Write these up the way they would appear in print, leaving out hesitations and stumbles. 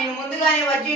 నేను ముందుగానే వచ్చి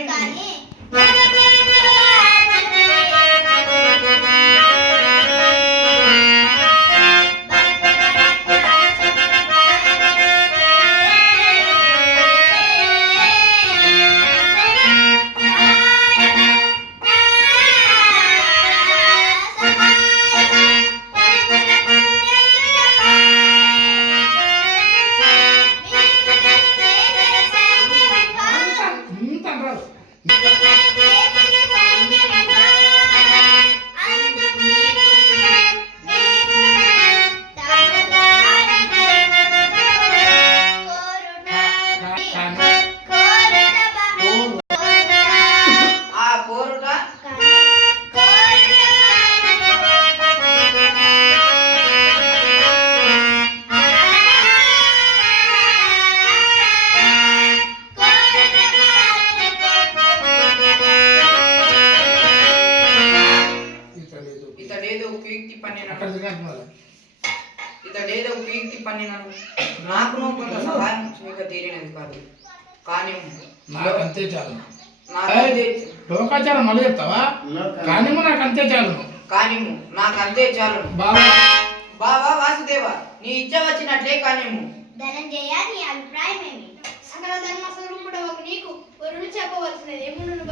ఇతడేదో కీర్తి పన్నినను నాకును కొంత సహాయం చేయక తీరినది కాదు. కానీ నాకంతే చాలు. లోకాచారం మళ్ళీ చెప్తావా? కానీ నాకంతే చాలు. కానిము నాకంతే చాలు. బాబా వాసుదేవ, నీ ఇచ్చ వచ్చినట్లే కానిము. ధనంజయ, నీ అభిప్రాయం ఏమి? సకల ధర్మ స్వరూపుడు నీకు వరుడు చెప్పవలసినది ఏముండు?